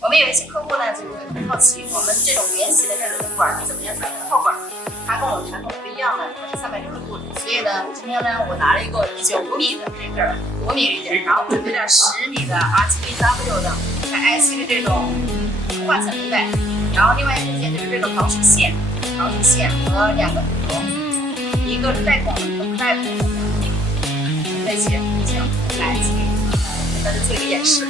我们有一些客户呢，就会很好奇，我们这种圆形的这种管是怎么样产生的泡管？它跟我们传统不一样的，它是360度的。所以呢，今天呢，我拿了一个9米的这个5米铝件，然后准备了10米的 RGBW 的IC 的这种换层带，然后另外一件就是这种导水线和2个骨头，一个是带孔的，一个不带孔的，在一起来给大家做一个演示。